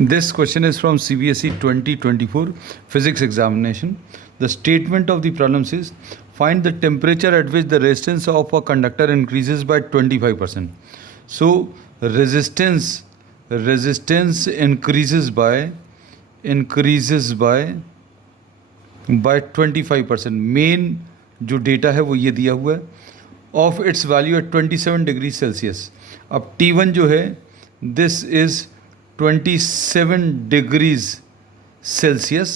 This question is from CBSE 2024 physics examination. The statement of the problem says find the temperature at which the resistance of a conductor increases by 25%. So resistance increases by 25%. Main जो data है वो ये दिया हुआ है of its value at 27 degree Celsius. अब T1 जो है this is 27 degrees Celsius.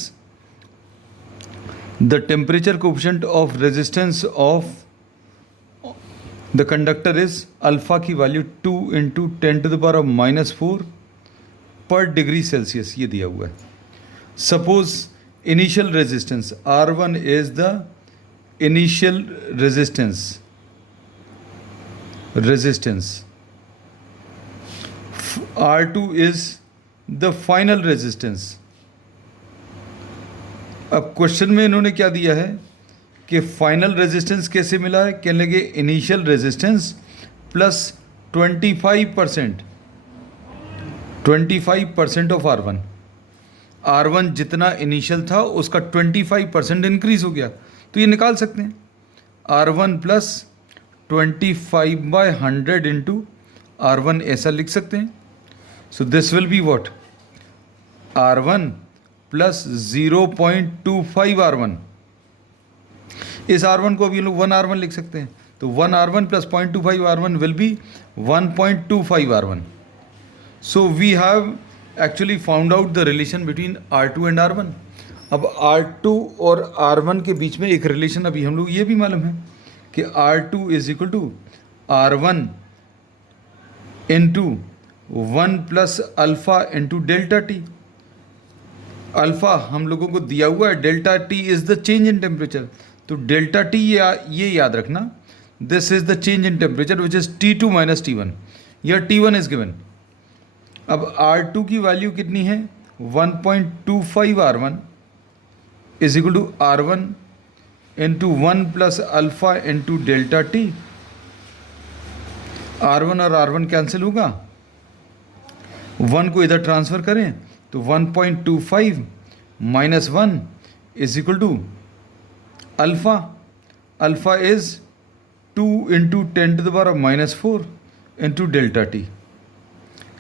The temperature coefficient of resistance of the conductor is alpha की value 2 into 10 to the power of -4 per degree Celsius. ये दिया हुआ है. Suppose initial resistance R1 is the initial resistance. R2 is the final resistance. अब question में इन्होंने क्या दिया है कि फाइनल रेजिस्टेंस कैसे मिला है. कहने लगे initial resistance plus 25% of R1 जितना इनिशियल था उसका 25% इंक्रीज हो गया. तो ये निकाल सकते हैं R1 प्लस 25/100 इंटू R1 ऐसा लिख सकते हैं. So this will be what? R1 plus 0.25 R1. इस R1 को अभी हम लोग 1 R1 लिख सकते हैं. तो 1 R1 plus 0.25 R1 will be 1.25 R1. So we have actually found out the relation between R2 and R1. अब R2 और R1 के बीच में एक रिलेशन अभी हम लोग ये भी मालूम है कि R2 is equal to R1 into 1 plus alpha into delta T. Alpha हम लोगों को दिया हुआ है, delta T is the change in temperature. तो डेल्टा टी ये याद रखना, this is the change in temperature which is T2 minus T1. यह T1 इज़ गिवन. अब R2 की वैल्यू कितनी है 1.25 R1 is equal to R1 into 1 plus alpha into delta T. R1 और R1 कैंसिल होगा. 1 को इधर ट्रांसफ़र करें तो 1.25 minus 1 is equal to alpha is 2 into 10 to the power -4 into delta T.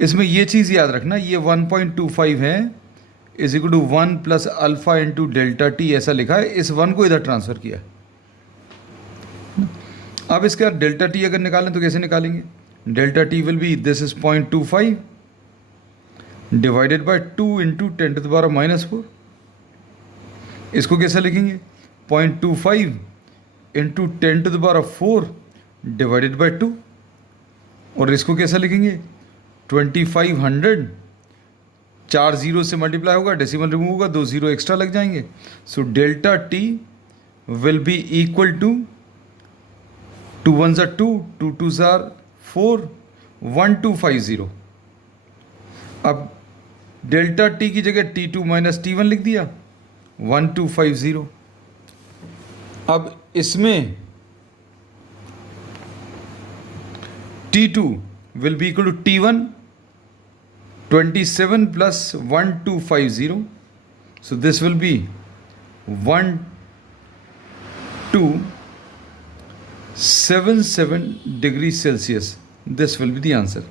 इसमें ये चीज़ याद रखना, ये 1.25 है is equal to 1 plus alpha into delta T ऐसा लिखा है. इस 1 को इधर ट्रांसफ़र किया. अब इसका डेल्टा टी अगर निकालें तो कैसे निकालेंगे. Delta T will be this is 0.25 divided by 2 into 10 to the power -4. इसको कैसे लिखेंगे 0.25 into 10 to the power 4 divided by 2. और इसको कैसे लिखेंगे 2500. 4 जीरो से मल्टीप्लाई होगा, डेसिमल रिमूव होगा, 2 जीरो एक्स्ट्रा लग जाएंगे. So delta T will be equal to 2 1s are 2, 2 2s are 4, 1250. अब डेल्टा टी की जगह T2 माइनस T1 लिख दिया 1250. अब इसमें T2 will be equal to T1 27 plus 1250. So this will be 1277 degrees Celsius. This will be the answer.